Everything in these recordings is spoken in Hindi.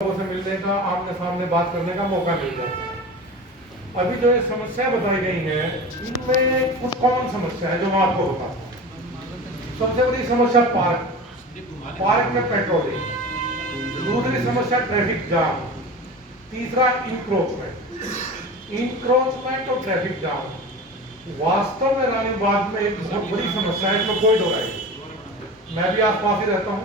लोगों से मिलने का, आमने सामने बात करने का मौका मिल जाता है। अभी जो ये समस्या बताई गई है इनमें कुछ कॉमन समस्या है जो मैं आपको बताता। सबसे बड़ी समस्या पार्क में पेट्रोलिंग, दूसरी समस्या ट्रैफिक जाम, तीसरा इंक्रोचमेंट और ट्रैफिक जाम वास्तव में रानीबाग में एक बहुत बड़ी समस्या है, इसमें कोई दो राय नहीं। मैं भी आसपास ही रहता हूँ,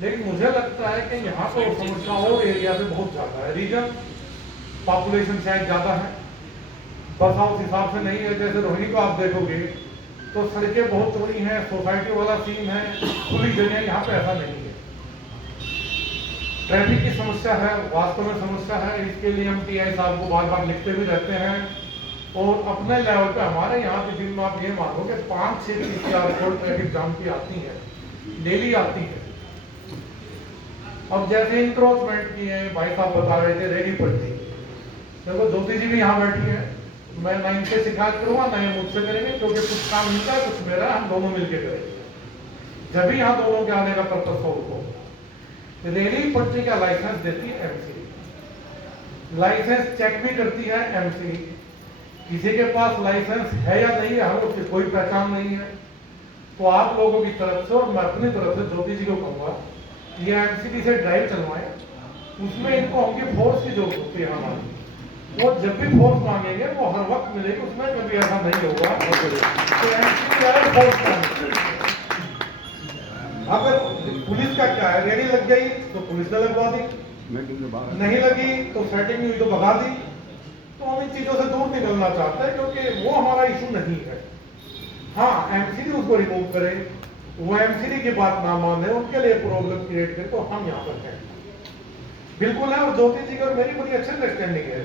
लेकिन मुझे लगता है कि यहाँ तो समस्या और एरिया से बहुत ज़्यादा है। रीजन पॉपुलेशन शायद ज़्यादा है, बसा उस हिसाब से नहीं है। जैसे रोहिणी को आप देखोगे तो सड़कें बहुत चौड़ी हैं, सोसाइटी वाला सीन है, खुली जगह, यहाँ पे ऐसा नहीं है। ट्रैफिक की समस्या है, वास्तव में समस्या है। इसके लिए हम टीआई साहब को बार बार लिखते भी रहते हैं और अपने लेवल पे हमारे यहाँ के दिन में आप ये मानो कि 5-6 ट्रैफिक जाम की आती है, डेली आती है। अब जैसे इंक्रोचमेंट की है, भाई साहब बता रहे थे रेडी पड़ती, देखो ज्योति जी भी यहाँ बैठी है, मैं ना इनसे शिकायत करूँगा ना ये मुझसे करेंगे, क्योंकि कुछ काम इनका है कुछ मेरा, हम दोनों मिलकर करेंगे। जब भी यहाँ दोनों के आने का पर्पज सोल्व हो। रेडी पट्टी का लाइसेंस देती है एमसी, लाइसेंस चेक भी करती है एमसी। किसी के पास लाइसेंस है या नहीं है, हमें उसकी कोई पहचान नहीं है। तो आप लोगों की तरफ से और मैं अपनी तरफ से ज्योति जी को कहूँगा, ये एमसीडी से ड्राइव चलवाएं, उसमें इनको उनकी फोर्स की जरूरत होती है हमारी। वो जब भी फोर्स मांगेंगे वो हर वक्त मिलेगी, उसमें कभी ऐसा नहीं होगा तो एमसीडी फोर्स। अगर पुलिस का क्या है, रेडी लग गई तो पुलिस ने लगवा दी, नहीं लगी तो सेटिंग हुई तो भगा दी। तो हम इन चीजों से दूर निकलना चाहते हैं, क्योंकि वो हमारा इशू नहीं है। हाँ, एमसीडी उसको रिमूव करे, वो एमसीडी की बात ना माने, उनके लिए प्रॉब्लम क्रिएट करे, तो हम यहाँ पर हैं बिल्कुल है। और ज्योति जी का मेरी बड़ी अच्छी अंडरस्टैंडिंग है।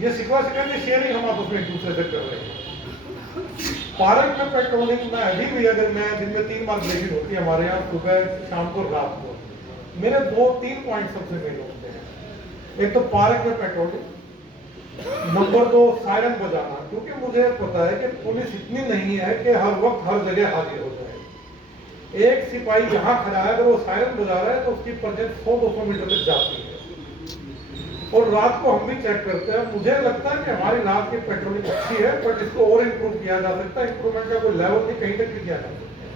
ये शिकवा शिकायत शेयरिंग हम आपस में एक दूसरे से कर रहे हैं। पार्क में पेट्रोलिंग में अभी भी, अगर मैं दिन में 3 बार ब्रेकिंग होती है हमारे यहाँ, सुबह, शाम को, रात को, मेरे 2-3 पॉइंट सबसे मेन होते हैं। एक तो पार्क में पेट्रोलिंग, नंबर 2 सायरन बजाना, क्योंकि मुझे पता है कि पुलिस इतनी नहीं है कि हर वक्त हर जगह हाजिर हो जाए। एक सिपाही यहाँ खड़ा है, अगर वो सायरन बजा रहा है तो उसकी प्रेजेंस 100-200 मीटर तक जाती है। और रात को हम भी चेक करते हैं। मुझे लगता है कि हमारी रात की पेट्रोलिंग अच्छी है, बट इसको और इम्प्रूव किया जा सकता है। इम्प्रूवमेंट का कोई लेवल नहीं, कहीं तक भी किया जा सकता है।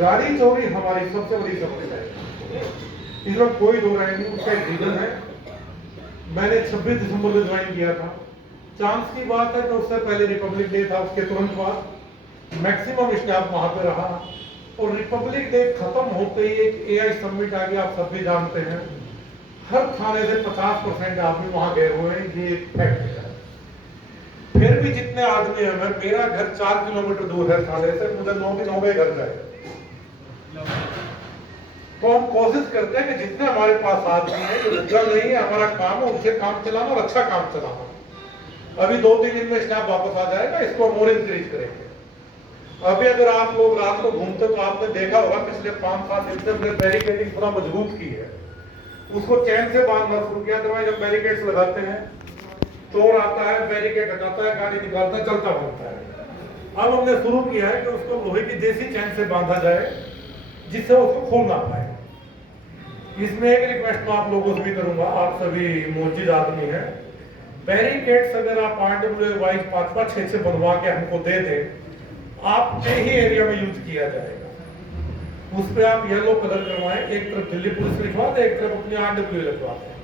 गाड़ी चोरी हमारी सबसे बड़ी समस्या है, इसमें कोई दो राय नहीं। उसका एक रीजन है, मैंने 26 दिसंबर को ज्वाइन किया था। चांस की बात है कि उससे पहले रिपब्लिक डे था, उसके तुरंत बाद मैक्सिमम स्टाफ वहां पे रहा। और रिपब्लिक डे खत्म होते ही एक एआई समिट आ गया, आप सब भी जानते हैं। हर थाने से 50% आदमी वहां गए हुए हैं, ये फैक्ट है। फिर भी जितने आदमी हैं, मेरा घर 4 किलोमीटर दूर है थाने से, मुझे 9 दिन हो गए घर जाए। तो हम कोशिश करते हैं कि जितने हमारे पास आदमी है, जो रुका नहीं है, हमारा काम है उनसे काम चलाना और अच्छा काम चलाना। अभी 2-3 दिन में स्टाफ वापस आ जाएगा, इसको हम और इंक्रीज करेंगे। अभी अगर आप लोग रात को घूमते तो आपने देखा होगा पिछले 5-7 दिन से हमने बैरिकेडिंग थोड़ा मजबूत की है, उसको चैन से बांधना शुरू किया। अदरवाइज हम बैरिकेड्स लगाते हैं, चोर आता है, बैरिकेड हटाता है, गाड़ी निकालता है, चलता बनता है। अब हमने शुरू किया है कि उसको लोहे की देसी चैन से बांधा जाए, जिससे उसको खोल ना पाए। इसमें एक रिक्वेस्ट मैं आप लोगों से भी करूंगा, आप सभी मोजिद आदमी हैं, बैरिकेड्स अगर आप RWA वाइज 5-6 बनवा के हमको दे दें, आपके ही एरिया में यूज किया जाएगा। उस पर आप येलो कलर करवाएं, एक तरफ दिल्ली पुलिस लिखवा दें, एक तरफ अपनी RWA लिखवा दें।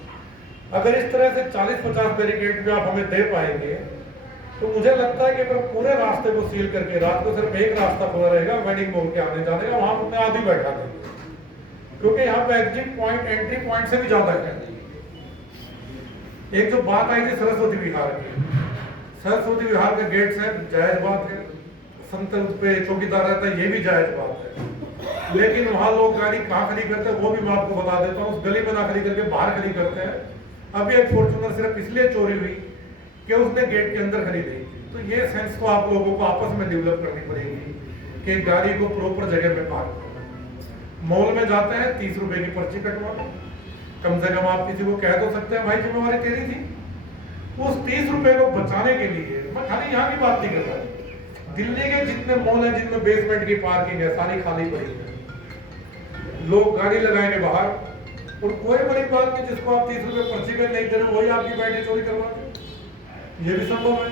अगर इस तरह से 40-50 बैरिकेड भी आप हमें दे पाएंगे तो मुझे लगता है कि अगर पूरे रास्ते को सील करके रात को सिर्फ एक रास्ता खुला रहेगा वेडिंग मॉल के आने जाने का, वहां अपने आदमी बैठा देंगे, क्योंकि यहाँ पे एग्जिट पॉइंट एंट्री पॉइंट से भी ज्यादा है। एक जो बात आई थी सरस्वती विहार की, सरस्वती विहार का गेट से जायज बात है, संत पे चौकीदार रहता है, ये भी जायज बात है। लेकिन वहां लोग गाड़ी कहाँ खड़ी करते हैं वो भी मैं आपको बता देता हूँ, उस गली में ना खड़ी करके बाहर खड़ी करते हैं। अभी एक फॉर्च्यूनर सिर्फ इसलिए चोरी हुई कि उसने गेट के अंदर खड़ी नहीं की। तो ये सेंस तो आप लोगों को आपस में डेवलप करनी पड़ेगी कि गाड़ी को प्रॉपर जगह पे पार्क करो। मॉल में जाते हैं 30 रुपए की पर्ची कटवा लो, कम से कम आप किसी को कह तो सकते हैं भाई जिम्मेवारी तेरी थी। उस 30 रुपए को बचाने के लिए, मैं खाली यहाँ की बात नहीं कर रहा, दिल्ली के जितने मॉल हैं जिनमें बेसमेंट की पार्किंग है सारी खाली पड़ी है। लोग गाड़ी लगाएंगे बाहर, और कोई बड़ी बात नहीं, जिसको आप 30 रुपए पर्ची के नहीं दे रहे वही आपकी बैटरी चोरी करवा दे, ये भी संभव है।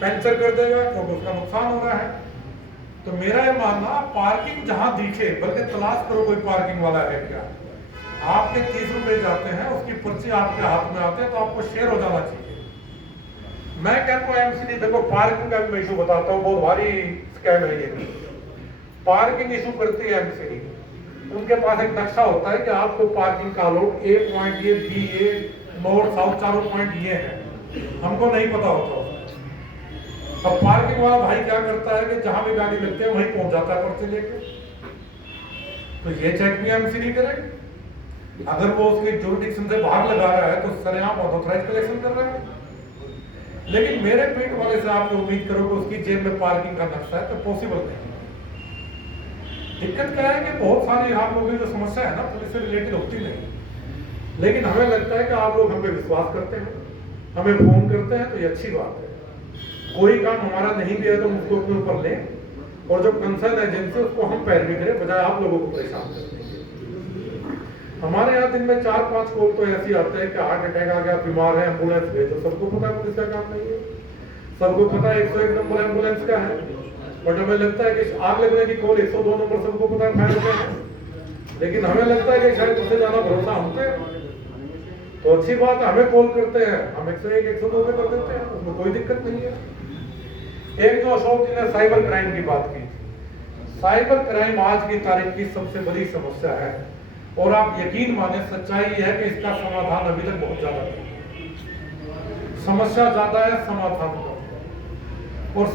पंचर कर देगा क्योंकि उसका नुकसान हो रहा है। तो मेरा ये मानना, पार्किंग जहां दिखे, बल्कि तलाश करो कोई पार्किंग वाला है क्या। आपके 30 रुपए जाते हैं, उसकी पर्ची आपके हाथ में आते हैं, तो आपको शेयर हो जाना चाहिए। मैं कहता हूँ एमसीडी, देखो पार्किंग का भी मैं इशू बताता हूँ, बहुत भारी स्कैम है ये। पार्किंग इशू करती है एमसीडी, उनके पास एक नक्शा होता है कि आपको पार्किंग का अलाउड ए पॉइंट ये, बी ए, नॉर्थ साउथ चारों पॉइंट ये है, हमको नहीं पता होता। अब पार्किंग वाला भाई क्या करता है कि जहां भी गाड़ी लगती है वहीं पहुंच जाता है पर्ची लेके। तो ये चेक भी एमसीडी करे। अगर वो उसकी जुरिडिक्शन से बाहर लगा रहा है तो सरेआम ऑथराइज कलेक्शन कर रहा है। लेकिन मेरे पेट वाले से आप उम्मीद करो कि उसकी जेब में पार्किंग का नक्शा है, तो पॉसिबल नहीं। दिक्कत क्या है कि बहुत सारी आप लोगों की जो समस्या है ना, पुलिस से रिलेटेड होती नहीं, लेकिन हमें लगता है कि आप लोग हम पे विश्वास करते हैं, हमें फोन करते हैं, तो ये अच्छी बात है। कोई काम हमारा नहीं भी है तो उसको अपने ऊपर लें, और जो कंसर्न एजेंसी उसको हम पैरवी करें, बजाय आप लोगों को परेशान करें। हमारे यहाँ दिन में 4-5 कॉल तो ऐसी आते हैं कि हार्ट अटैक आ गया, बीमार है, एम्बुलेंस भेजो। सबको पता है पुलिस का काम नहीं है, सबको पता है 101 नंबर एम्बुलेंस का है, बट हमें लगता है कि आग लगने की कॉल 102 नंबर सबको पता है। लेकिन हमें लगता है कि शायद उससे ज्यादा भरोसा हम पे, तो अच्छी बात है, हमें कॉल करते हैं, हम 101 102 पे कर देते हैं, उसमें कोई दिक्कत नहीं है। एक जो अशोक जी ने साइबर क्राइम की बात की, साइबर क्राइम आज की तारीख की सबसे बड़ी समस्या है, और आप यकीन माने सच्चाई है कि इसका समाधान अभी तक बहुत ज्यादा नहीं है। समस्या ज्यादा है, समाधान कम। और